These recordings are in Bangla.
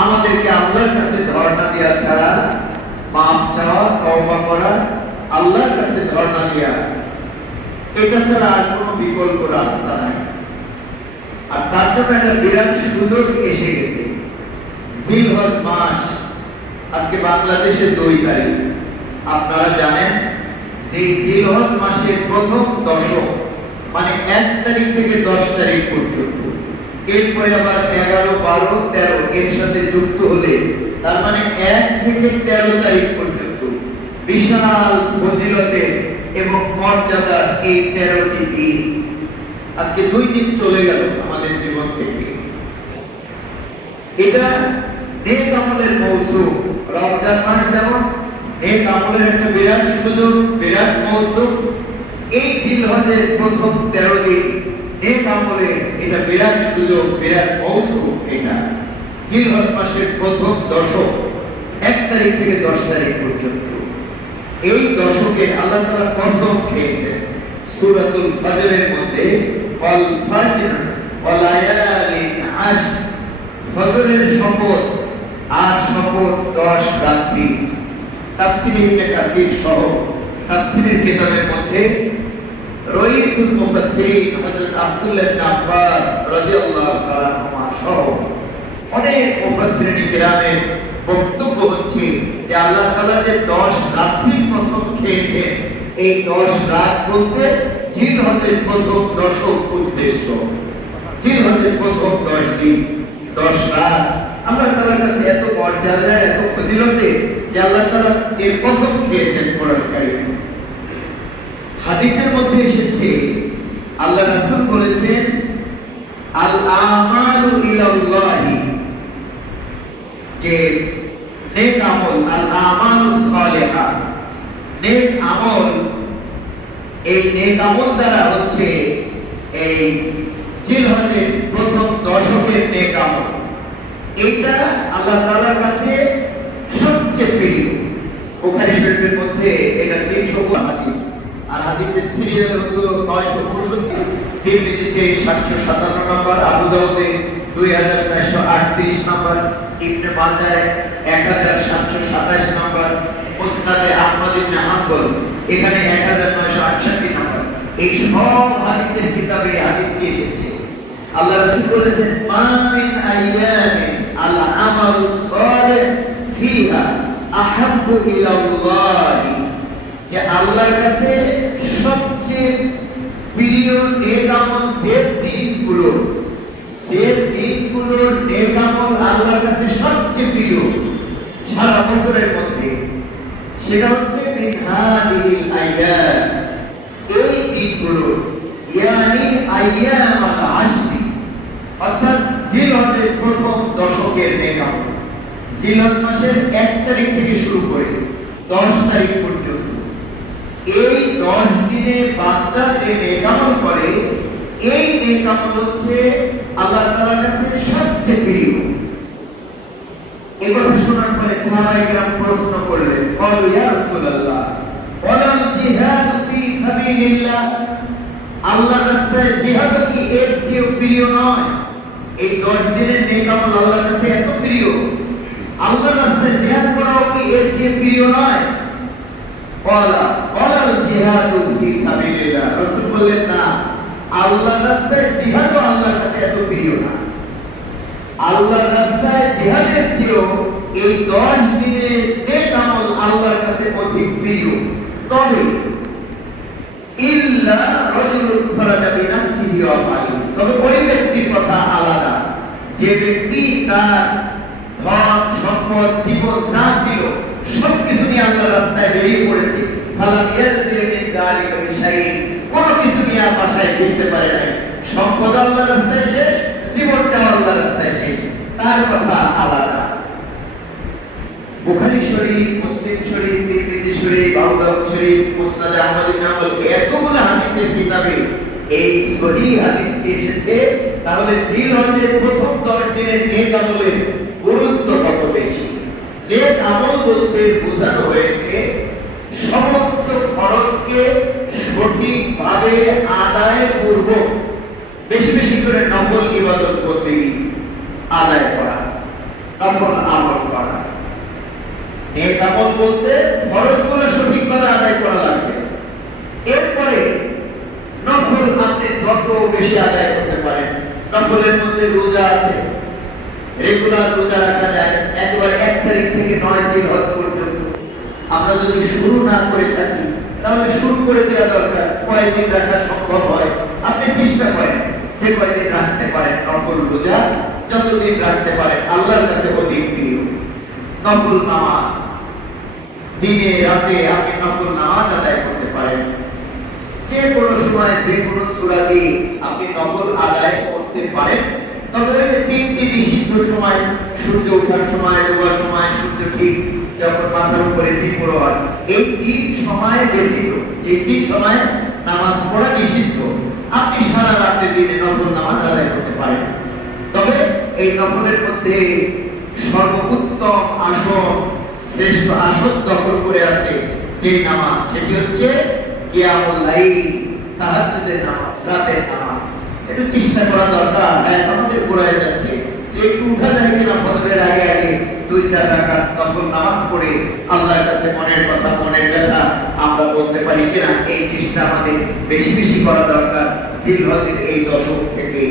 আমাদেরকে আল্লাহর কাছে ধর্ণা দেওয়া ছাড়া, মাপ চাওয়া, তওবা করা, আল্লাহর কাছে ধর্ণা দেওয়া, এটা ছাড়া আর কোনো বিকল্প রাস্তা নাই। আর তার জন্য একটা বিরাট সুযোগ এসে গেছে। জিলহজ মাস আজকে বাংলাদেশে 2 তারিখ। আপনারা জানেন যে জিলহজ মাসের প্রথম দশক মানে 1 তারিখ থেকে 10 তারিখ পর্যন্ত, এরপরে আবার 11, 12, 13 এর সাথে যুক্ত হলে তার মানে 1 থেকে 13 তারিখ পর্যন্ত বিশাল ফজিলতে এবং মর্যাদার এই 13টি দিন। আজকে 2 দিন চলে গেল আমাদের জীবন থেকে। এটা নেক আমলের মৌসুম। রমজান মাস যেমন নেক আমলের একটা বিরাট সুযোগ, বিরাট মৌসুম, এই জিলহজের প্রথম 13 দিন নেক আমলে এটা বিরাট সুযোগ, বিরাট মৌসুম। এটা জিলহজ মাসের প্রথম দশক 1 তারিখ থেকে 10 তারিখ পর্যন্ত। এই দশকে আল্লাহ তাআলা কসম খেয়েছেন সূরাতুল ফজরের মধ্যে, ওয়াল ফজর ওয়া লায়ালিন আশর, ফজরের শপথ আর শপথ 10 রাত্রি। তাফসীরে ইবনে কাসির সহ তাফসীরের কিতাবের মধ্যে রাইসুল মুফাসসিরিন হযরত আব্দুল্লাহ ইবনে আব্বাস রাদিয়াল্লাহু তাআলা আনহুমা সহ অনেক মুফাসসিরিন কিরামের বক্তব্য হচ্ছে যে আল্লাহ তাআলা যে 10 রাত্রির কসম খেয়েছেন, এই 10 রাত বলতে জিলহজের প্রথম দশক উদ্দেশ্য। জিলহজের প্রথম 10 দিন 10 রাত আল্লাহ তাআলার কাছে এত মর্যাদা, এত ফজিলতে যে আল্লাহ তাআলা এর কসম খেয়েছেন কোরআন কারীমে। হাদিসের মধ্যে এসেছে আল্লাহ রাসূল বলেছেন, আল আমালু ইলাল্লাহি, যে নেক আমল, আল আমালুস সালিহা, নেক আমল, এই নেক আমল দ্বারা হচ্ছে এই জিলহজের প্রথম দশকের নেক আমল, এটা আল্লাহ তাআলার কাছে সবচেয়ে প্রিয়। বুখারী শরীফের মধ্যে এটা 300 হাদিস, আর হাদিসের সিরিয়াল হলো 965, তিরমিজিতে 757 নম্বর, আবু দাউদে 2438 নম্বর, ইবনে মাজাহ 1727 নম্বর, মুসনাদে আহমদ ইবনে হাম্বল এখানে 1968 নম্বর। এই সব হাদিসের কিতাবে হাদিসটি এসেছে। আল্লাহ রাসূল বলেছেন, মা মিন আইয়ামিন আল আমালুস সালিহ ফিহা আহাব্বু ইলাল্লাহি, যে আল্লাহর কাছে সবচেয়ে প্রিয় নেক আমল যে দিনগুলো, যে দিনগুলোর নেক আমল আল্লাহর কাছে সবচেয়ে প্রিয় সারা বছরের মধ্যে, সেটা হচ্ছে মিন হাদিহিল আইয়াম, এই দিনগুলো, ইয়ানি আইয়ামুল আশরি, অর্থাৎ জিলহজের প্রথম দশকের নেক আমল। জিলহজ মাসের 1 তারিখ থেকে শুরু করে 10 তারিখ পর্যন্ত এই 10 দিনে বান্দা যে নেক আমল করে, এই নেক আমল হচ্ছে আল্লাহ তাআলার কাছে সবচেয়ে প্রিয়। এই কথা শোনার পরে সাহাবায়ে কেরাম প্রশ্ন করলেন, ক্বালু ইয়া রাসূলুল্লাহ ওয়ালাল জিহাদু ফি সাবিলিল্লাহ, আল্লাহর রাস্তায় জিহাদ কি এর চেয়ে প্রিয় নয়? এই 10 দিনের নেক আমল আল্লাহর কাছে এত প্রিয়, আল্লাহর রাস্তায় জিহাদ করাও কি এর চেয়ে প্রিয় নয়? ওয়ালাল জিহাদু ফি সাবিলিল্লাহ, রাসূল বললেন, না, আল্লাহর রাস্তায় জিহাদও আল্লাহর কাছে এত প্রিয় না। আল্লাহর রাস্তায় জিহাদের চেয়েও এই 10 দিনের নেক আমল আল্লাহর কাছে অধিক প্রিয়। তবে ইল্লা রাজুলুন খরাজা বিনাফসিহি ওয়া মালি, তবে ওই ব্যক্তির কথা আলাদা যে ব্যক্তি তার ধন সম্পদ জীবন যা ছিল সবকিছু নিয়ে আল্লাহর রাস্তায় বেরিয়ে পড়েছে, ফালাম ইয়ারদির মিন যালিকা বিশাইইন, কোনো কিছু নিয়ে বাসায় ফিরতে পারে নাই, সম্পদ আল্লাহর রাস্তায় শেষ, জীবনটা আল্লাহর রাস্তায় শেষ, তার কথা আলাদা। বুখারী শরীফ, মুসলিম শরীফ, তিরমিজি শরীফ, আবু দাউদ শরীফ, মুসনাদ আহমদ ইবনে হাম্বল, এতগুলো হাদিসের কিতাবে এই সহিহ হাদিসটি এসেছে। তাহলে জিলহজের প্রথম 10 দিনের নেক আমলের গুরুত্ব কত বেশি। নেক আমল বলতে বোঝানো হয়েছে সমস্ত ফরজকে সঠিকভাবে আদায় পূর্বক বেশি বেশি করে নফল ইবাদত করতে গিয়ে আদায় করা। নম্বর নেক আমল বলতে ফরজগুলো সঠিকভাবে আদায় করা লাগবে। এরপরে নফল আপনি যত বেশি আদায় করতে পারেন। নফলের মধ্যে রোজা আছে, রেগুলার রোজা রাখা যায় একবার 1 তারিখ থেকে 9 জিলহজ পর্যন্ত। আমরা যদি শুরু না করে থাকি তাহলে শুরু করে দেওয়া দরকার। কয়দিন রাখা সম্ভব হয় আপনি চেষ্টা করেন, যে কয়দিন রাখতে পারেন নফল রোজা, যতদিন রাখতে পারেন আল্লাহর কাছে অধিক প্রিয়। নফল নামাজ, দিনে রাতে আপনি নফল নামাজ আদায় করতে পারেন। যে কোনো সময় যে কোনো সূরা দিয়ে আপনি নফল আদায় করতে পারেন। তবে ওই যে 3টি নিষিদ্ধ সময়, সূর্য ওঠার সময়, ডোবার সময়, সূর্য ঠিক যখন মাথার উপরে দ্বীপ্র হয়, এই 3 সময় ব্যতীত যে 3 সময় নামাজ পড়া নিষিদ্ধ, আপনি সারা রাতে দিনে নফল নামাজ আদায় করতে পারেন। তবে এই নফলের মধ্যে সর্বোত্তম আসন, শ্রেষ্ঠ আসন দখল করে আছে যে নামাজ, সেটি হচ্ছে কিয়ামুল লাইল, তাহাজ্জুদের নামাজ, রাতের নামাজ। একটু চেষ্টা করা দরকার। হ্যাঁ, আমাদের পড়ায় যাচ্ছে যে একটু উঠা যায় কিনা ফজরের আগে আগে 2-4 রাকাত নফল নামাজ পড়ে আল্লাহর কাছে মনের কথা, মনের ব্যথা আমরা বলতে পারি কিনা, এই চেষ্টা আমাদের বেশি বেশি করা দরকার জিলহজের এই দশক থেকে।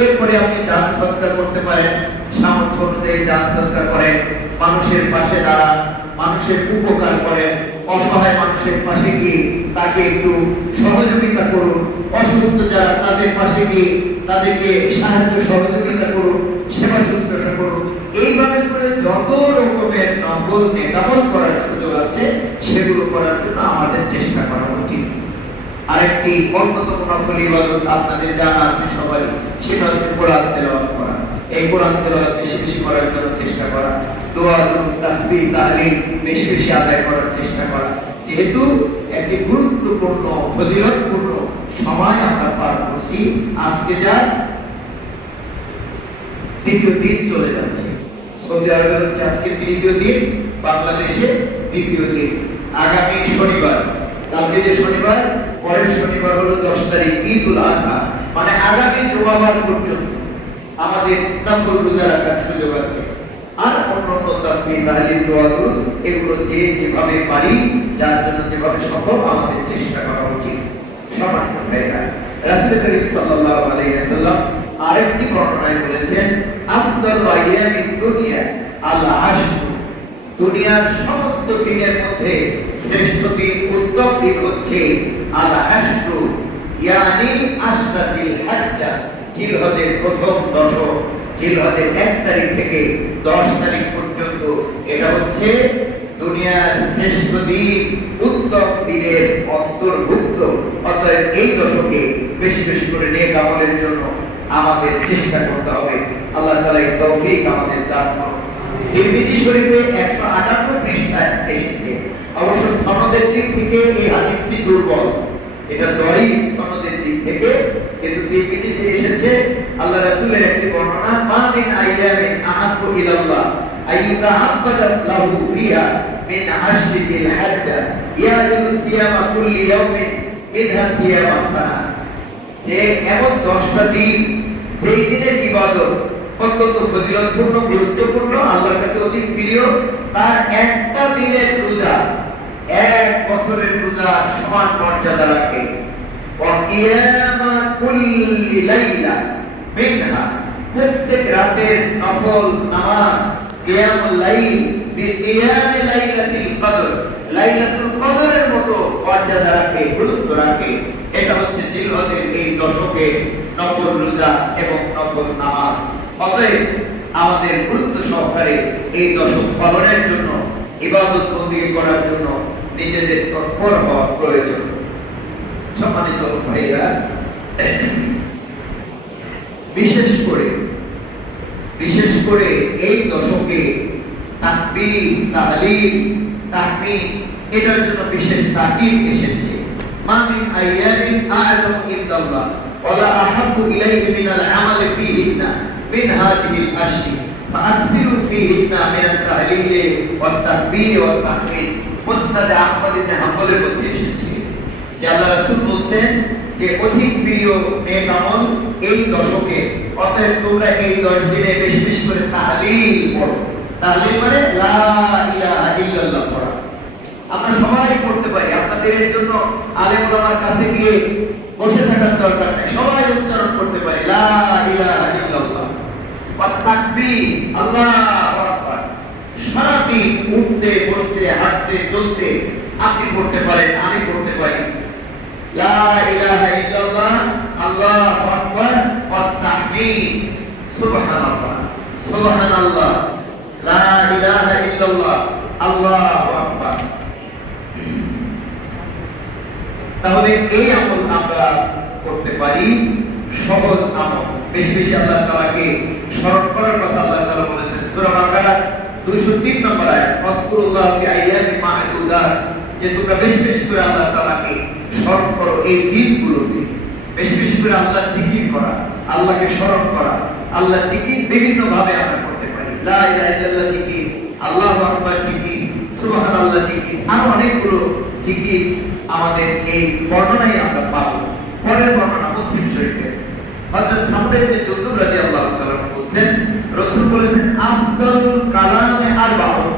এরপরে আপনি দান সদকা করতে পারেন, সামর্থ্য অনুযায়ী দান সদকা করেন, মানুষের পাশে দাঁড়ান, মানুষের উপকার করেন, অসহায় মানুষের পাশে গিয়ে তাকে একটু সহযোগিতা করুন, অসুস্থ যারা তাদের পাশে গিয়ে তাদেরকে সাহায্য সহযোগিতা করুন, সেবা শুশ্রূষা করুন। এইভাবে করে যত রকমের নফল নেকামল করার সুযোগ আছে সেগুলো করার জন্য আমাদের চেষ্টা করা উচিত। আরেকটি অন্যতম নফল ইবাদত আপনাদের জানা আছে সবাই, সেটা হচ্ছে কোরআন তেলাওয়াত করা। এই কোরআন তেলাওয়াত বেশি বেশি করার জন্য চেষ্টা করা, দোয়া, দুরূদ, তাসবিহ, তাহলিল বেশি বেশি আদায় করার চেষ্টা করা। যেহেতু একটি গুরুত্বপূর্ণ ফজিলতপূর্ণ সময় আমরা পার করছি, আজকে যা 3য় দিন চলে যাচ্ছে। সৌদি আরবে হচ্ছে আজকে 3য় দিন, বাংলাদেশে 2য় দিন। আগামী শনিবার, কালকে যে শনিবার, পরের শনিবার হলো 10 তারিখ ঈদুল আযহা, মানে আগামী জুমাবার পর্যন্ত আমাদের নফল রোজা রাখার সুযোগ আছে। আর অন্যান্য তাসবিহ, তাহলিল, দোয়া, দুরূদ এগুলো যে যেভাবে পারি, যার জন্য যেভাবে সম্ভব আমাদের চেষ্টা করা উচিত। সম্মানিত ভাইরা, রাসূল করিম সাল্লাল্লাহু আলাইহি ওয়াসাল্লাম আরেকটি বর্ণনায় বলেছেন, আফদালু আইয়ামিদ দুনিয়া আল আশর, দুনিয়ার সমস্ত দিনের মধ্যে শ্রেষ্ঠ দিন, উত্তম দিন হচ্ছে আল আশর, ইয়ানি আশরা জিলহজ্জা, জিলহজের প্রথম দশক, জিলহজের 1 তারিখ থেকে 10 তারিখ পর্যন্ত। এটা হচ্ছে দুনিয়ার শ্রেষ্ঠ দিন, উত্তম দিনের অন্তর্ভুক্ত। অতএব এই দশকে বেশি বেশি করে নেক আমলের জন্য আমাদের চেষ্টা করতে হবে। আল্লাহ তাআলা এই তৌফিক আমাদের দান করুন। তিরমিজি শরীফে 158 পৃষ্ঠায় এসেছে। অবশ্য সনদের দিক থেকে এই হাদিসটি দুর্বল, এটা দঈফ সনদের দিক থেকে, কিন্তু তিরমিজিতে এসেছে আল্লাহ রাসূলের একটি বর্ণনা, মা মিন আইয়ামিন আহাব্বু ইলাল্লাহ আইয়ুতাআব্বাদা লাহু ফিহা মিন আশরি জিলহজ্জা ইয়াদুল সিয়ামা কুল্লি ইয়াউমিন ইদহা সিয়ামা সানা। যে এমন 10টা দিন, সেই দিনের ইবাদত অত্যন্ত ফজিলতপূর্ণ, গুরুত্বপূর্ণ, আল্লাহর কাছে অতি প্রিয়। তার একটা দিনের রোজা 1 বছরের রোজা সমান মর্যাদা রাখে। ওয়া কিয়ামা কুল্লি লাইলা মিনহা, প্রত্যেক রাতের নফল নামাজ, কিয়ামুল লাইল বিকিয়ামি লাইলাতুল কদর, লাইলাতুল কদরের মতো মর্যাদা রাখে, গুরুত্ব রাখে। এটা হচ্ছে জিলহজের এই দশকে নফল রোজা এবং নফল নামাজ। অতএব আমাদের গুরুত্ব সহকারে এই দশক পালনের জন্য, ইবাদত বন্দেগী করার জন্য নিজেদের তৎপর হওয়া প্রয়োজন। সম্মানিত ভাইরা, বিশেষ করে এই দশকে তাকবীর, তাহলিল, তাহমিদ এটার জন্য বিশেষ তাকিদ এসেছে। মা মিন আইয়ামিন আ'যামু ইনদাল্লাহ ওয়া লা আহাব্বু ইলাইহি মিনাল আমালি ফীহিন্না মিন হাযিহিল আশরি ফাআকসিরু ফীহিন্না মিনাত তাহলিল ওয়াত তাকবীর ওয়াত তাহমিদ। মুসনাদ আহমদ ইবনে হাম্বলের মধ্যে এসেছে যে আল্লাহ রাসূল বলেন যে অধিক প্রিয় নেক আমল এই দশকে। অতএব তোমরা এই 10 দিনে বেশি বেশি করে তাহলিল পড়ো, তাহলিল মানে লা ইলাহা ইল্লাল্লাহ পড়া। আমরা সবাই পড়তে পারি, আপনাদের এর জন্য আলেম ওলামার কাছে গিয়ে বসে থাকার দরকার নেই, সবাই উচ্চারণ করতে পারি লা ইলাহা ইল্লাল্লাহ। ওয়া তাকবীর, আল্লাহু আকবার। সারাদিন উঠতে বসতে হাঁটতে চলতে আপনি পড়তে পারেন, আমি পড়তে পারি লা ইলাহা ইল্লাল্লাহ, আল্লাহু আকবার, ওয়া তাহমিদ, সুবহানাল্লাহ, সুবহানাল্লাহ, লা ইলাহা ইল্লাল্লাহ, আল্লাহু আকবার। তাহলে এই আমল আমরা করতে পারি, সহজ আমল। বেশি বেশি আল্লাহ তাআলাকে স্মরণ করার কথা আল্লাহ তাআলা বলেছেন সূরা বাকারা 203 নম্বর আয়াত, ফাজকুরুল্লাহ ফি আইয়ামি মা'দুদাত, যে তোমরা বেশি বেশি করে আল্লাহ তাআলাকে স্মরণ করো এই দিনগুলোতে। বেশি বেশি করে আল্লাহর জিকির করা, আল্লাহকে স্মরণ করা। আল্লাহর জিকির বিভিন্ন ভাবে আমরা করতে পারি, লা ইলাহা ইল্লাল্লাহ জিকির, আল্লাহু আকবার জিকির, সুবহানাল্লাহ জিকির, আরো অনেকগুলো জিকির আমাদের এই বর্ণনায় আমরা পাবো। পরের বর্ণনা মুসলিম শরীফে হযরত সামরা ইবনে জুনদুব রাদিয়াল্লাহু তাআলা বলেন, রাসূল বলেছেন আফদালুল কালামে আরবাউন,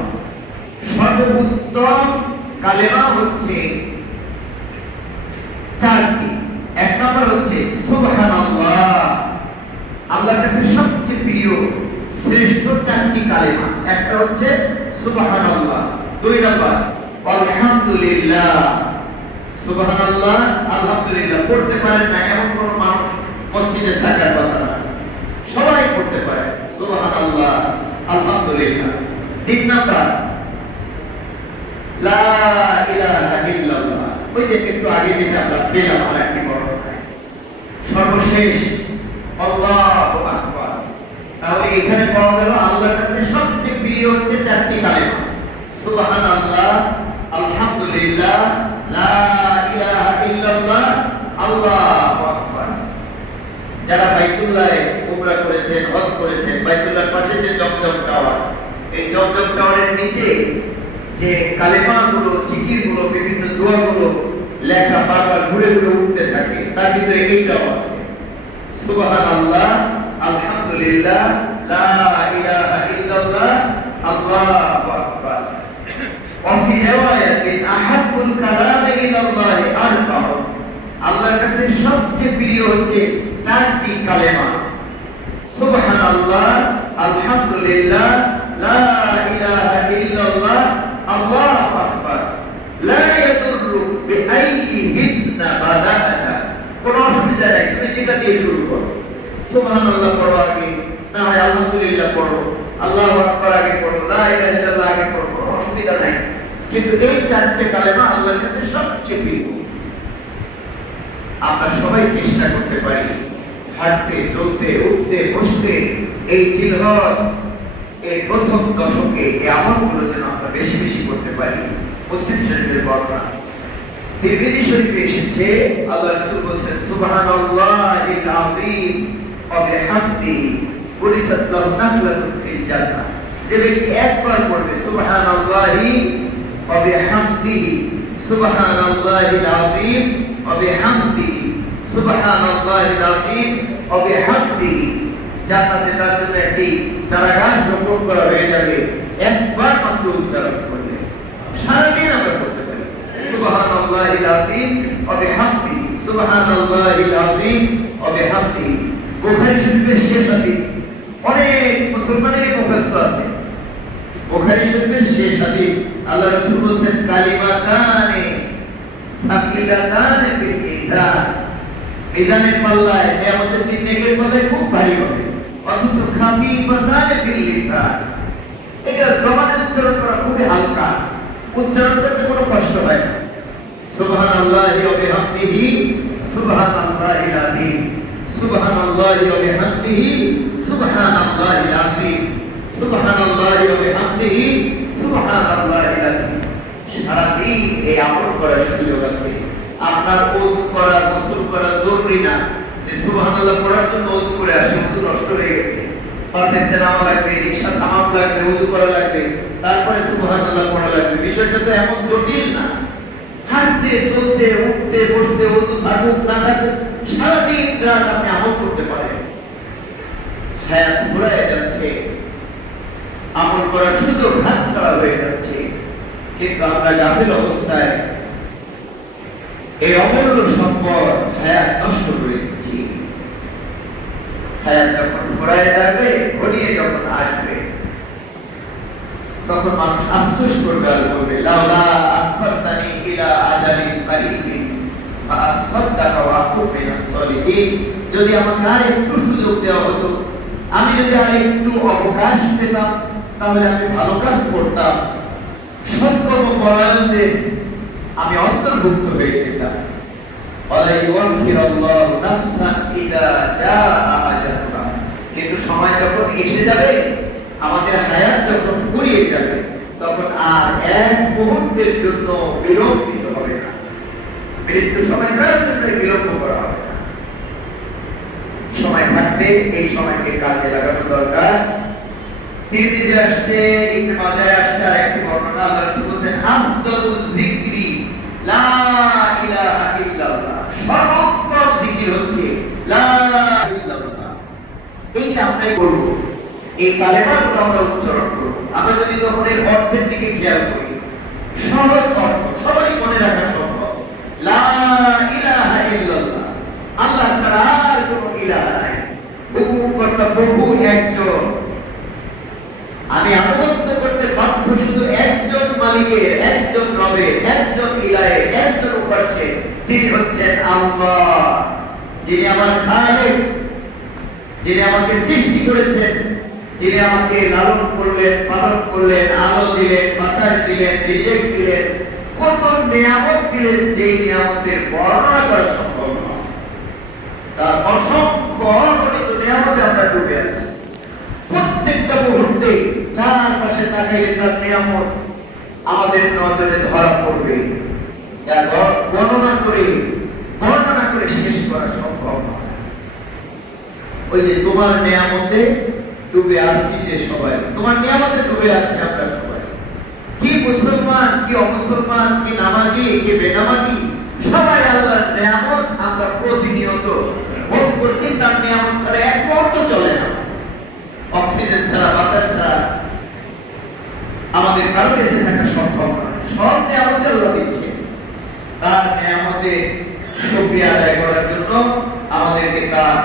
সর্বোত্তম কালেমা হচ্ছে চারটি। এক নম্বর হচ্ছে সুবহানাল্লাহ, আল্লাহর কাছে সবচেয়ে প্রিয় শ্রেষ্ঠ চারটি কালেমা। একটা হচ্ছে সুবহানাল্লাহ। দুই নম্বর আলহামদুলিল্লাহ। সুবহানাল্লাহ, আলহামদুলিল্লাহ পড়তে পারেন না এমন কোন মানুষ মসজিদে থাকার কথা না, সবাই পড়তে পারে সুবহানাল্লাহ, আলহামদুলিল্লাহ। তিন নম্বর লা ইলাহা ইল্লাল্লাহ, ওই যে একটু আগে যেটা আমরা পেলাম আরেকটি বর্ণনা। সর্বশেষ আল্লাহু আকবার। তাহলে এখানে পাওয়া গেল আল্লাহর কাছে সবচেয়ে প্রিয় হচ্ছে চারটি কালেমা, সুবহানাল্লাহ, আলহামদুলিল্লাহ, লা ইলাহা ইল্লাল্লাহ, আল্লাহু আকবার। যারা বাইতুল্লাহে উমরা করেছেন, হজ করেছেন, বাইতুল্লাহর পাশে যে জমজম টাওয়ার, এই জমজম টাওয়ারের নিচে যে কালেমাগুলো, জিকিরগুলো, বিভিন্ন দোয়াগুলো লেখা বারবার ঘুরে ঘুরে উঠতে থাকে, তার ভিতরে এইটাও আছে সুবহানাল্লাহ, আলহামদুলিল্লাহ, লা ইলাহা ইল্লাল্লাহ, আল্লাহু আকবার। وفي رواية أحب الكلام إلى الله أربع, আল্লাহর কাছে সবচেয়ে প্রিয় হচ্ছে চারটি কালেমা, সুবহানাল্লাহ, আলহামদুলিল্লাহ, লা ইলাহা ইল্লাল্লাহ, আল্লাহু আকবার। লা ইয়াদুররু বিআইয়িহিন্না বাদাআতা, কোন অসুবিধা নেই, তুমি যেটা দিয়ে শুরু করো, সুবহানাল্লাহ পড়ো আগে, না হয় আলহামদুলিল্লাহ পড়ো, আল্লাহু আকবার আগে পড়ো, লা ইলাহা ইল্লাল্লাহ আগে পড়ো, কোনো অসুবিধা নাই। কিন্তু এই চারটি কালেমা আল্লাহর কাছে সবচেয়ে প্রিয়। আমরা সবাই চেষ্টা করতে পারি হাঁটতে চলতে উঠতে বসতে এই জিলহজ এই প্রথম দশকে এই আমলগুলো যেন আমরা বেশি বেশি করতে পারি। মুসলিম শরীফের বর্ণনা, তিরমিজি শরীফে এসেছে, আল্লাহ রাসূল বলেছেন সুবহানাল্লাহিল আযীম ওয়া বিহামদিহি কুলিসাত লাহু নাখলাতুন ফিল জান্নাহ। যে ব্যক্তি একবার পড়বে সুবহানাল্লাহি ওয়া বিহামদিহি, সুবহানাল্লাহিল আযীম ওয়া বিহামদিহি, সুবহানাল্লাহিল আযীম ওয়া বিহামদিহি, জান্নাতে তার জন্য একটি চারাগাছ রোপণ করা হয়ে যাবে একবার মাত্র উচ্চারণ করলে। সারাদিন আমরা করতে পারি সুবহানাল্লাহিল আযীম ওয়া বিহামদিহি, সুবহানাল্লাহিল আযীম ওয়া বিহামদিহি। বুখারী শরীফের শেষ হাদিস, অনেক মুসলমানেরই মুখস্থ আছে। বুখারী শরীফের শেষ হাদিস, আল্লাহ রাসূল বলেছেন কালিমাতানে সাকিলাতানে ফিল মিজান, মিজানের পাল্লায় কিয়ামতের দিন নেকের পাল্লায় খুব ভারী হবে, অথচ খাফিফাতানে ফিল লিসান, এটা জবানে উচ্চারণ করা খুবই হালকা, উচ্চারণ করতে কোনো কষ্ট হয় না। সুবহানাল্লাহি ওয়া বিহামদিহি, সুবহানাল্লাহিল আযীম, সুবহানাল্লাহি ওয়া বিহামদিহি, সুবহানাল্লাহিল আযীম, সুবহানাল্লাহি ওয়া বিহামদিহি, সুবহানাল্লাহিল আযীম। সারাদিন এই আমল করার সুযোগ আছে। আপনার ওযু করা, গোসল করা জরুরি না যে সুবহানাল্লাহ পড়ার জন্য ওযু করে আসি, ওযু নষ্ট হয়ে গেছে, বাসের নামা লাগবে, রিকশা থামানো লাগবে, ওযু করা লাগবে, তারপরে সুবহানাল্লাহ পড়া লাগবে। বিষয়টা তো এমন জটিল না। হাঁটতে চলতে উঠতে বসতে ওযু থাকুক না থাকুক, সারাদিন রাত আপনি আমল করতে পারেন। হায়াত ঘুরায় যাচ্ছে, আমল করার সুযোগ হাতছাড়া হয়ে যাচ্ছে। কিন্তু আমরা গাফিল অবস্থায় এই অমূল্য সম্পদ হায়াত নষ্ট করে দিচ্ছি। হায়াত যখন ফুরায় যাবে, ঘনিয়ে যখন আসবে, তখন মানুষ আফসোস করবে আর বলবে, লাউলা আখরতানি ইলা আজালিন কারীবিন ফাআসাদদাকা ওয়া আকুন মিনাস সালিহিন। যদি আমাকে আর একটু সুযোগ দেওয়া হতো, আমি যদি আর একটু অবকাশ পেতাম, তাহলে আমি ভালো কাজ করতাম, সৎকর্ম পরায়ণদের আমি অন্তর্ভুক্ত হয়ে যেতাম। ওয়ালা ইউআখিরুল্লাহু নাফসান ইযা জাআ আজালুহা। কিন্তু সময় যখন এসে যাবে, আমাদের হায়াত যখন ফুরিয়ে যাবে, তখন আর এক মুহূর্তের জন্য বিলম্বিত হবে না। মৃত্যু সময়কার জন্য বিলম্ব করা হবে না। সময় থাকতে এই সময়কে কাজে লাগানো দরকার। তিরমিজি আসছে, ইবনে মাজাহ আসছে, আর একটি বর্ণনা আল্লাহ রাসূল বলেছেন, আফদালুয যিকরি লা ইলাহা ইল্লাল্লাহ। সর্বোত্তম জিকির হচ্ছে লা ইলাহা ইল্লাল্লাহ। এইটা আমরাই করব, এই কালেমাগুলো আমরা উচ্চারণ করব। আমরা যদি তখন এর অর্থের দিকে খেয়াল করি, সহজ অর্থ সবারই মনে রাখা সম্ভব। লা ইলাহা ইল্লাল্লাহ, আল্লাহ ছাড়া আর কোনো ইলাহা নাই, হুকুমকর্তা প্রভু একজন। আমি আনুগত্য করতে বাধ্য শুধু একজন মালিকের, একজন রবের, একজন ইলাহের, একজন উপাস্যের। তিনি হচ্ছেন আল্লাহ, যিনি আমার খালিক, যিনি আমাকে সৃষ্টি করেছেন, যিনি আমাকে লালন করলেন, পালন করলেন, আলো দিলেন, বাতাস দিলেন, রিজিক দিলেন, কত নিয়ামত দিলেন, যেই নিয়ামতের বর্ণনা করা সম্ভব নয়। তার অসংখ্য অগণিত নিয়ামতে আমরা ডুবে আছি। প্রত্যেকটা মুহূর্তে চারপাশে তাকাইলে তার নিয়ামত আমাদের নজরে ধরা পড়বে, যা বর্ণনা করে শেষ করা সম্ভব নয়। ওই যে তোমার নিয়ামতে ডুবে আছি, যে সবাই তোমার নিয়ামতে ডুবে আছে আমরা সবাই, কি মুসলমান, কি অমুসলমান, কি নামাজি, কি বেনামাজি, সবাই আল্লাহর নিয়ামত আমরা প্রতিনিয়ত ভোগ করছি। তার নিয়ামত ছাড়া এক মুহূর্ত চলে না। অক্সিজেন ছাড়া, বাতাস ছাড়া আমাদের কারো বেঁচে থাকা সম্ভব নয়। সব নিয়ামত আল্লাহ দিচ্ছে। তার নিয়ামতে শুকরিয়া আদায় করার জন্য আমাদেরকে তার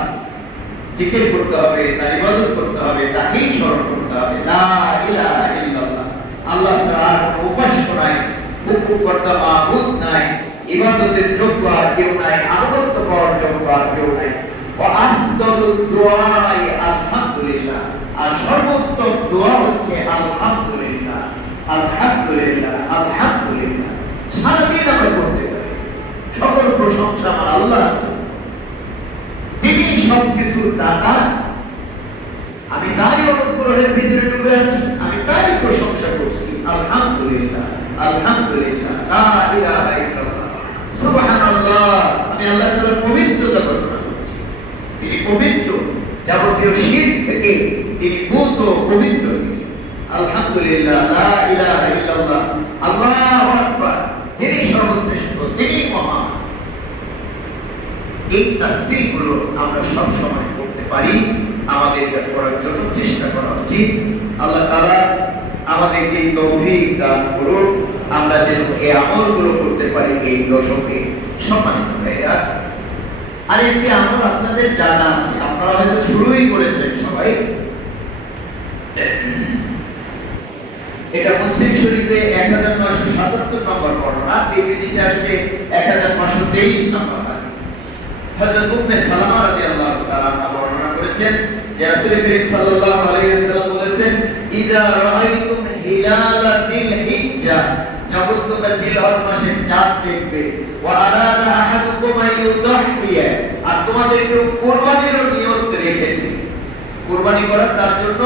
জিকির করতে হবে, তার ইবাদত করতে হবে, তাকেই স্মরণ করতে হবে। লা ইলাহা ইল্লাল্লাহ, আল্লাহ ছাড়া আর কোনো উপাস্য নাই, হুকুমকর্তা মাবুদ নাই, ইবাদতের যোগ্য আর কেউ নাই, আনুগত্য পাওয়ার যোগ্য আর কেউ নাই। ওয়া আফদালুদ দুআই আলহামদুলিল্লাহ, আর সর্বোত্তম দোয়া হচ্ছে আলহামদুলিল্লাহ, আলহামদুলিল্লাহ, আলহামদুলিল্লাহ। সারাদিন আমরা করতে পারি। সকল প্রশংসা আমার আল্লাহর জন্য, তিনি সবকিছুর দাতা। আমি তারই অনুগ্রহের ভিতরে ডুবে আছি, আমি তারই প্রশংসা করছি। আলহামদুলিল্লাহ, আলহামদুলিল্লাহ, লা ইলাহা ইল্লাল্লাহ, সুবহানাল্লাহ। আমি আল্লাহ তাআলার পবিত্রতা ঘোষণা করছি। তিনি পবিত্র, যাবতীয় শিরক থেকে তিনি পূত পবিত্র। আলহামদুলিল্লাহ, লা ইলাহা ইল্লাল্লাহ, আল্লাহু আকবার। তিনি সর্বশ্রেষ্ঠ, তিনি মহান। এই তাসবিহগুলো আমরা সব সময় করতে পারি, আমাদের করার জন্য চেষ্টা করা উচিত। আল্লাহ তাআলা আমাদেরকে তৌফিক দান করুন, আমরা যেন এই আমলগুলো করতে পারি এই দশকে। সম্মানিত ভাইরা, আরেকটি আমল আপনাদের জানা আছে, আপনারা হয়তো শুরুই করেছেন সবাই। এটা মুসলিম শরীফে 1977 নম্বর বর্ণনা, তিরমিজিতে আসছে 1523 নম্বর হাদিস। হযরত উম্মে সালামা রাদিয়াল্লাহু তাআলা আনহা বর্ণনা করেছেন যে রাসূল করিম সাল্লাল্লাহু আলাইহি ওয়াসাল্লাম বলেছেন, ইযা রাআইতুম হিলালা যিল হিজ্জা, যখন তোমরা জিলহজ মাসের চাঁদ দেখবে, ওয়া আরাদা আহাদুকুম আইয়ুদাহিয়া, আর তোমাদের কেউ কুরবানির নিয়ত রেখেছে, কুরবানি করা তার জন্য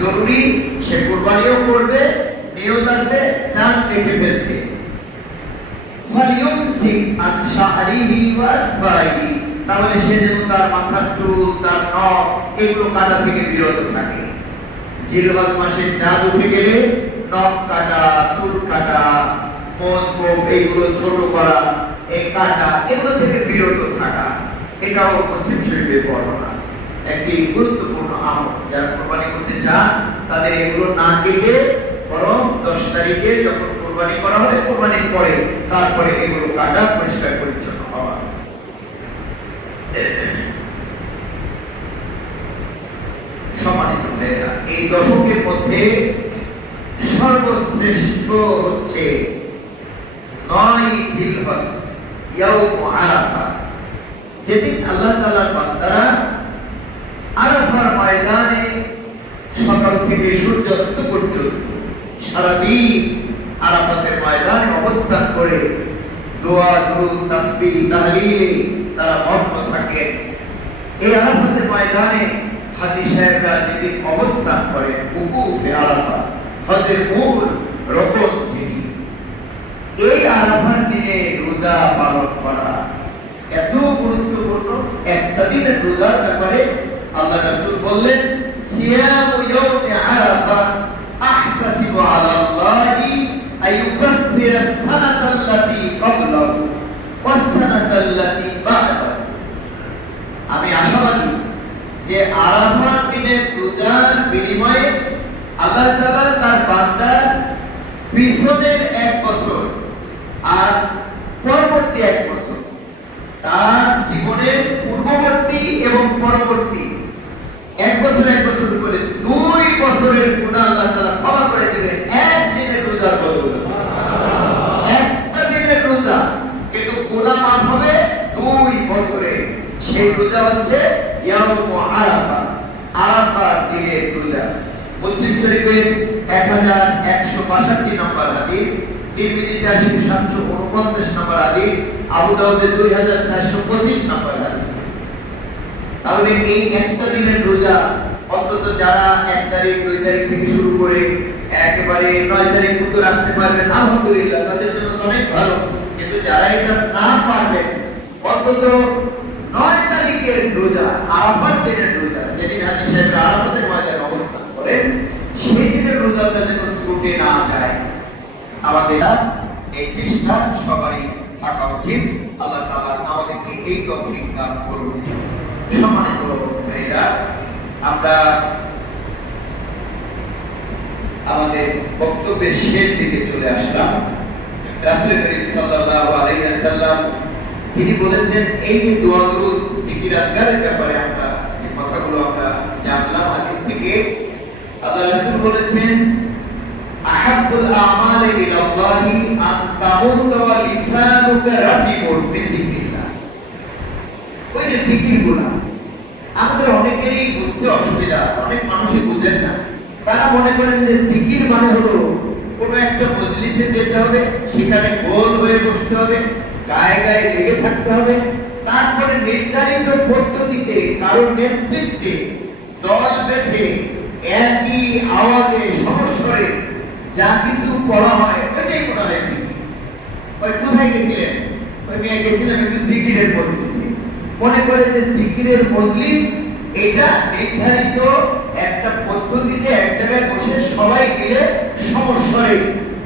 জরুরি, সে কুরবানিও করবে, নিয়ত আছে, চাঁদ দেখে ফেলছে, ফালিয়ুমসিক আন শাহরিহি ওয়া আসফারিহি, তাহলে সে যেন তার মাথার চুল, তার নখ এগুলো কাটা থেকে বিরত থাকে। জিলহজ মাসের চাঁদ উঠে গেলে নখ কাটা, চুল কাটা, মোজ এইগুলো ছোট করা, এই কাটা, এগুলো থেকে বিরত থাকা, এটাও মুসলিম শরীফের বর্ণনা। একটি গুরুত্বপূর্ণ আমল, যারা কুরবানি করতে চান তাদের এগুলো না কেটে বরং 10 তারিখে যখন কুরবানি করা হবে কুরবানির পরে তারপরে এগুলো কাটা পরিষ্কার পরিচ্ছন্ন হওয়া। সম্মানিত ভাইরা, এই দশকের মধ্যে সর্বশ্রেষ্ঠ হচ্ছে 9 জিলহজ ইয়াউম আরাফা, যেদিন আল্লাহ তাআলার বান্দারা আরাফার ময়দানে সকাল থেকে সূর্যাস্ত পর্যন্ত সারাদিন আরাফাতের ময়দানে অবস্থান করে দোয়া দুরূদ তাসবিহ তাহলিলে তারা মগ্ন থাকেন। এই আরাফাতের ময়দানে হাজী সাহেবরা যেদিন অবস্থান করেন উকুফে আরাফা, হজের মূল রকম যিনি, এই আরাফার দিনে রোজা পালন করা এত গুরুত্বপূর্ণ। একটা দিনের রোজার ব্যাপারে আল্লাহ রাসূল বললেন, সিয়ামু ইয়াউমি আরাফা আহতাসিবু আলা আল্লাহি আইয়ুকাফিরা সানাতাল্লাতী ক্বাবলাহু ওয়াস সানাতাল্লাতী বা'দাহু। আমি আশাবাদী যে আরাফার দিনের রোজার বিনিময়ে আল্লাহ তাআলা তার বান্দার পিছনের 1 বছর আর পরবর্তী 1 বছর, তার জীবনের পূর্ববর্তী এবং পরবর্তী 1 বছর 1 বছর করে 2 বছরের গুনাহ আল্লাহ তাআলা ক্ষমা করে দিবেন এক দিনের রোজার বদলে। একটা দিনের রোজা কিন্তু গুনাহ মাফ হবে 2 বছরে। সেই রোজা হচ্ছে ইয়াউম আরাফা, আরাফার দিনের রোজা। মুসলিম শরীফের 1162 নম্বর হাদিস, তিরমিজিতে 749 নম্বর হাদিস, আবু দাউদে 2425 নম্বর হাদিস। তাহলে এই একটা দিনের রোজা অন্তত যারা 1 তারিখ 2 তারিখ থেকে শুরু করে একেবারে 9 তারিখ পর্যন্ত রাখতে পারবেন আলহামদুলিল্লাহ, তাদের জন্য অনেক ভালো। কিন্তু যারা এটা না পারবেন অন্তত 9 তারিখের রোজা, আরাফার দিনের রোজা, যেদিন হাজী সাহেব আরাফাতের ময়দানে অবস্থান করেন, সেই দিনের রোজাটা যেন ছুটে না যায়। আমাদের এই চেষ্টা সবারই থাকা উচিত। আল্লাহ তাআলা আমাদেরকে এই তৌফিক দান করুন। সম্মানিত ভাইরা, আমরা আমাদের বক্তব্যের শেষ দিকে চলে আসলাম। রাসূল করিম সাল্লাল্লাহু আলাইহি ওয়াসাল্লাম তিনি বলেছেন, এই যে দোয়া দুরূদ জিকির আজকারের ব্যাপারে আমরা যে কথাগুলো আমরা জানলাম হাদিস থেকে, আল্লাহ রাসূল বলেছেন, আহাব্বুল আমালি ইলাল্লাহি আন তামুতা ওয়া লিসানুকা রাতিবুন বিযিকরিল্লাহ। ওই যে জিকিরগুলো আমাদের অনেকেরই বুঝতে অসুবিধা, অনেক মানুষই বুঝেন না। তারা মনে করেন যে জিকির মানে হলো কোনো একটা মজলিসে যেতে হবে, সেখানে গোল হয়ে বসতে হবে, গায়ে গায়ে লেগে থাকতে হবে, তারপরে নির্ধারিত পদ্ধতিতে কারোর নেতৃত্বে দল বেঁধে একই আওয়াজে সমস্বরে যা কিছু পড়া হয় ওইটাই মনে হয় জিকির। ওই কোথায় গেছিলেন? ওই মেয়ে গেছিলাম একটু জিকিরের মজলিসে। মনে করে যে জিকিরের মজলিস এটা নির্ধারিত একটা পদ্ধতিতে এক জায়গায় বসে সবাই মিলে সমস্বরে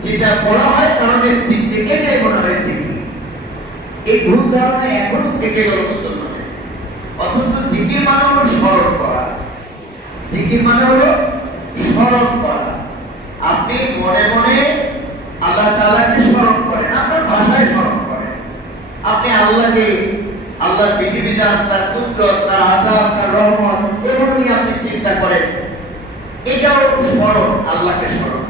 যেটা পড়া হয় কারণ নেতৃত্বে, এটাই মনে হয় জিকির। এই ভুল ধারণা এখনো থেকে গেল মুসলমানের। অথচ জিকির মানে হলো স্মরণ করা। জিকির মানে হলো স্মরণ করা। আপনি মনে মনে আল্লাহ তাআলাকে স্মরণ করেন, আপনার ভাষায় স্মরণ করেন। আপনি আল্লাহকে, আল্লাহর বিধিবিধান, তার কুদরত, তার আযাব, তার রহমত এগুলো নিয়ে আপনি চিন্তা করেন, এটাও স্মরণ, আল্লাহকে স্মরণ।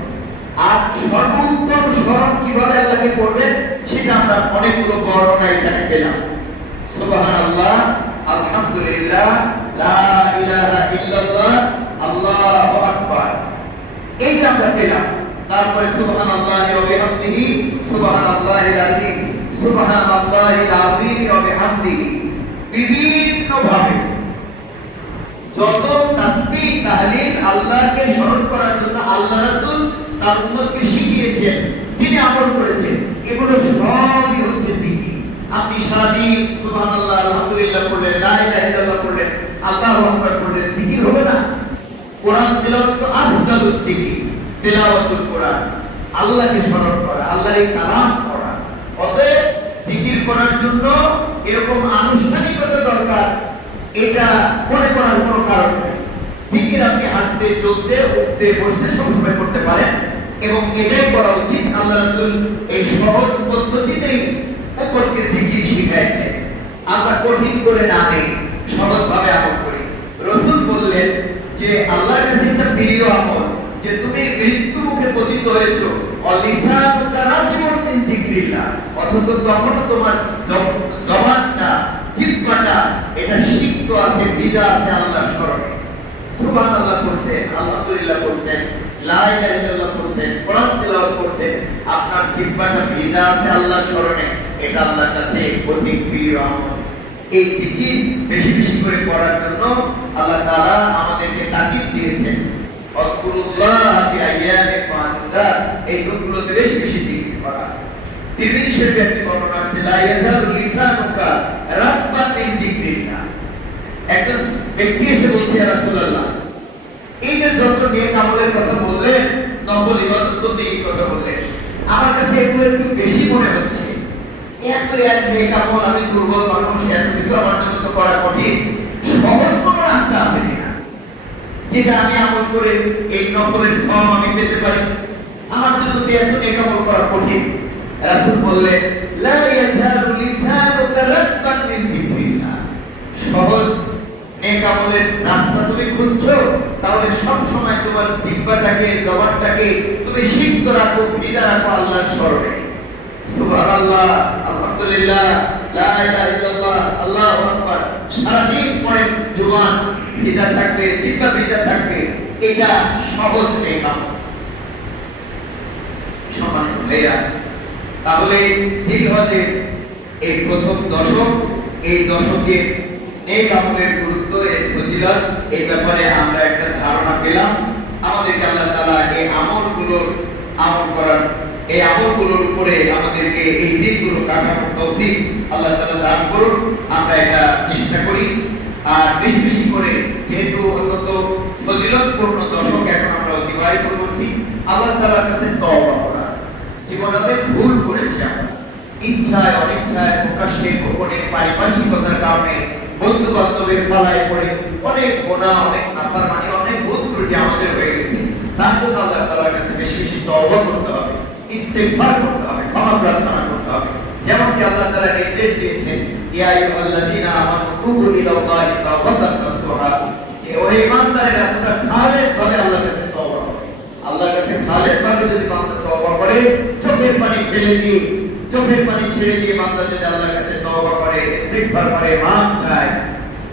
আর সর্বোত্তম স্মরণ কিভাবে আল্লাহকে করবেন সেটা আমরা অনেকগুলো বর্ণনা এখানে পেলাম। সুবহানাল্লাহ, আলহামদুলিল্লাহ, লা ইলাহা ইল্লাল্লাহ, আল্লাহু আকবার, এই যে আমরা পেলাম। তারপরে সুবহানাল্লাহি ওয়া বিহামদিহি, সুবহানাল্লাহিল আযীম, সুবহানাল্লাহিল আযীম ওয়া বিহামদিহি, বিভিন্ন ভাবে যত তাসবিহ তাহলিল আল্লাহকে স্মরণ করার জন্য আল্লাহ রাসূল তার উম্মতকে শিখিয়েছেন, তিনি আমল করেছেন, এগুলো সবই হচ্ছে জিকির। আপনি সারাদিন সুবহানাল্লাহ, আলহামদুলিল্লাহ পড়লেন, লা ইলাহা ইল্লাল্লাহ পড়লেন, আল্লাহু আকবার পড়লেন, জিকির হবে না? কোরআন তেলাওয়াত তো আফদালুজ জিকির, তেলাওয়াতুল কোরআন, আল্লাহকে স্মরণ করা, আল্লাহর এই কালাম পড়া। অতএব জিকির করার জন্য এরকম আনুষ্ঠানিকতা দরকার, এটা মনে করার কোনো কারণ নেই। জিকির আপনি হাত হাঁটতে চলতে উঠতে বসতে সবসময় করতে পারেন এবং এটাই করা উচিত। আল্লাহ রাসূল এই সহজ পদ্ধতিতেই উপরকে জিকির শিখাইছে। আমরা কঠিন করে না নেই, সহজ ভাবে আমল করি। রাসূল বললেন যে আল্লাহর কাছে একটা প্রিয় আমল যে তুমি মৃত্যু মুখে পতিত হয়েছো, অলিসানুকা রাতিবুন মিন যিকরিল্লাহ, অথচ তখন তোমার জবানটা জিহ্বাটা এটা সিক্ত আছে, ভিজা আছে আল্লাহর স্মরণে। সুবহানাল্লাহ পড়ছেন, আলহামদুলিল্লাহ পড়ছেন, লা ইলাহা ইল্লাল্লাহ পড়ছেন, কোরআন তেলাওয়াত করছেন, আপনার জিহ্বাটা ভিজা আছে আল্লাহর স্মরণে, এটা আল্লাহর কাছে অতি প্রিয় আমল। এই জিকির বেশি বেশি করে করার জন্য আল্লাহ তাআলা আমাদেরকে তাকিদ দিয়েছেন, আযকুরুল্লাহ বিআইয়ামিন মা'দুদাত, এই লোকগুলোতে বেশি বেশি জিকির করা। তিরমিজি শরীফে একটি বর্ণনা আছে, লা ইয়াজালু লিসানুকা রাতবান মিন যিকরিল্লাহ। একজন ব্যক্তি এসে বলছে, ইয়া রাসূলুল্লাহ, এই যে যত নেক আমলের কথা বললেন, নফল ইবাদত বন্দেগীর কথা বললেন, আমার কাছে এগুলো একটু বেশি মনে হচ্ছে। এত নেক আমল, আমি দুর্বল মানুষ, এত কিছু আমার জন্য তো করা কঠিন। সহজ কোনো রাস্তা আছে কিনা যেটা আমি আমল করে এই নফলের সওয়াব আমি পেতে পারি? আমার জন্য তো এত নেক আমল করা কঠিন। রাসূল বললেন, লা ইয়াজালু লিসানুকা রাতবান মিন যিকরিল্লাহ। সহজ নেক আমলের রাস্তা তুমি খুঁজছো, তাহলে সব সময় তোমার জিহ্বাটাকে, জবানটাকে তুমি সিক্ত রাখো, ভিজা রাখো আল্লাহর স্মরণে। সুবহানাল্লাহ, আলহামদুলিল্লাহ, লা ইলাহা ইল্লাল্লাহ, আল্লাহু আকবার। সারাদিন পড়েন, জবান ভিজা থাকবে, জিহ্বা ভিজা থাকবে, এটা সহজ নেক আমল। সম্মানিত ভাইরা, তাহলে জিলহজের এই প্রথম দশক, এই দশকে নেক আমলের গুরুত্ব, এর ফজিলত, এই ব্যাপারে আমরা একটা ধারণা পেলাম। আমাদেরকে আল্লাহ তাআলা এই আমলগুলোর আমল করার, এই আমলগুলোর উপরে আমাদেরকে এই দিনগুলো কাটানোর তৌফিক আল্লাহ তাআলা দান করুন। আমরা এটা চেষ্টা করি। আর বেশি বেশি করে, যেহেতু অত্যন্ত ফজিলতপূর্ণ দশক এখন আমরা অতিবাহিত করছি, আল্লাহ তাআলার কাছে তওবা করা। জীবনে অনেক ভুল করেছি আমরা, ইচ্ছায় অনিচ্ছায়, প্রকাশ্যে গোপনে, পারিপার্শ্বিকতার কারণে, বন্ধু বান্ধবের পালায় পড়ে অনেক গুনাহ, অনেক নাফরমানি, অনেক ভুল ত্রুটি আমাদের হয়ে গেছে। তার জন্য আল্লাহ তাআলার কাছে বেশি বেশি তওবা করতে হবে, ইস্তিগফার করতে হবে, ক্ষমা প্রার্থনা করতে হবে। যেমন কি আল্লাহ তাআলা নির্দেশ দিয়েছেন, ইয়া আইয়ুহাল্লাযীনা আমানু তুবু ইলাল্লাহি তাওবাতান নাসুহা, যে ও ঈমানদারেরা তোমরা খালেস ভাবে আল্লাহর কাছে তওবা করো। আল্লাহর কাছে খালেস ভাবে যদি বান্দা তওবা করে, চোখের পানি ফেলে দিয়ে, চোখের পানি ছেড়ে দিয়ে বান্দা যদি আল্লাহর কাছে তওবা করে, ইস্তিগফার করে, মাফ চায়,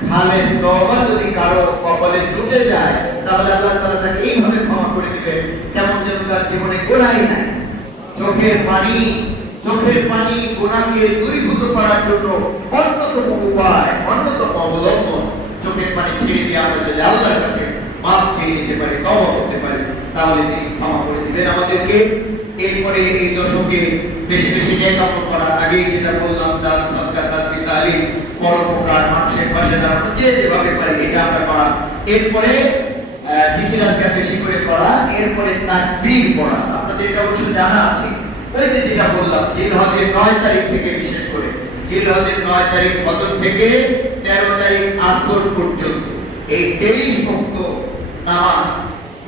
খালেস তওবা যদি কারো কপালে জুটে যায়, তাহলে আল্লাহ তাআলা তাকে এইভাবে ক্ষমা করে দিবেন কেমন যেন তার জীবনে গুনাহই নাই। চোখের পানি গুনাহকে দূরীভূত করার জন্য অন্যতম উপায়, অন্যতম অবলম্বন, চোখের পানি ছেড়ে দিয়ে আমরা যদি আল্লাহর কাছে মাফ চেয়ে নিতে পারি, তওবা করতে পারি, তাহলে তিনি ক্ষমা করে দিবেন আমাদেরকে। এরপরে এই দশকে বেশি বেশি নেক আমল করা, আগে যেটা বললাম, দান, সাদকা, তাসবিহ, তাহলিল, পরোপকার, মানুষের পাশে দাঁড়ানো, যে যেভাবে পারি এটা আমরা করা। এরপরে জিকির আজকার বেশি করে করা, এরপরে তাকবীর পড়া। আপনাদের এটা অবশ্য জানা আছে, ওই যে যেটা বললাম, জিলহজের 9 তারিখ থেকে, বিশেষ করে জিলহজের 9 তারিখ ফজর থেকে 13 তারিখ আসর পর্যন্ত এই 23 ওয়াক্ত নামাজ,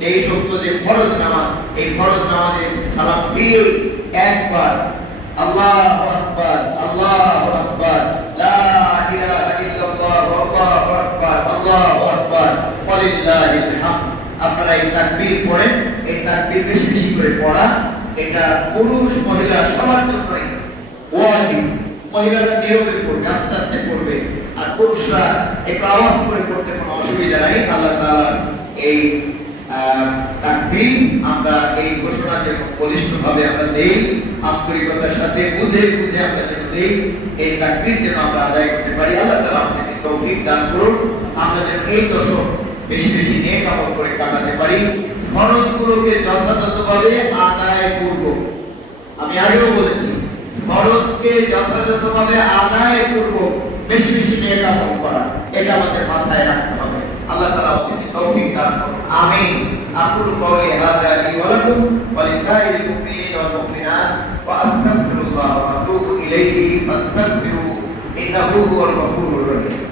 23 ওয়াক্ত যে ফরজ নামাজ, এই ফরজ নামাজে সালাম দিয়ে একবার আল্লাহু আকবার, আল্লাহু আকবার, লা ইলাহা ইল্লাল্লাহ, আল্লাহু আকবার, আল্লাহু আকবার, ওয়ালিল্লাহিল হামদ। আপনারা এই তাকবীর পড়েন, এই তাকবীর বেশি বেশি করে পড়া। এটা পুরুষ মহিলা সবার জন্যই ওয়াজিব। মহিলারা নীরবে পড়বে, আস্তে আস্তে পড়বে, আর পুরুষরা একটু আওয়াজ করে পড়তে কোনো অসুবিধা নাই। আল্লাহ তাআলা এই তাকবীর আমরা এই ঘোষণা যেন বলিষ্ঠভাবে আমরা দেই, আন্তরিকতার সাথে বুঝে বুঝে আমরা যেন দেই, এই তাকবীর যেন আমরা আদায় করতে পারি। আল্লাহ তাআলা আমাদেরকে তৌফিক দান করুন। আমরা যেন এই দশক বেশি বেশি নেক আমল করে কাটাতে পারি, ফরজগুলোকে যথাযথভাবে আদায় করব। আমি আগেও বলেছি, ফরজকে যথাযথভাবে আদায় করব, বেশি বেশি নেক আমল করা, এটা আমাদের মাথায় রাখতে হবে। আল্লাহ তাআলা আমাদেরকে তৌফিক দান করুন। আমিন। আকুলু কওলি হাযা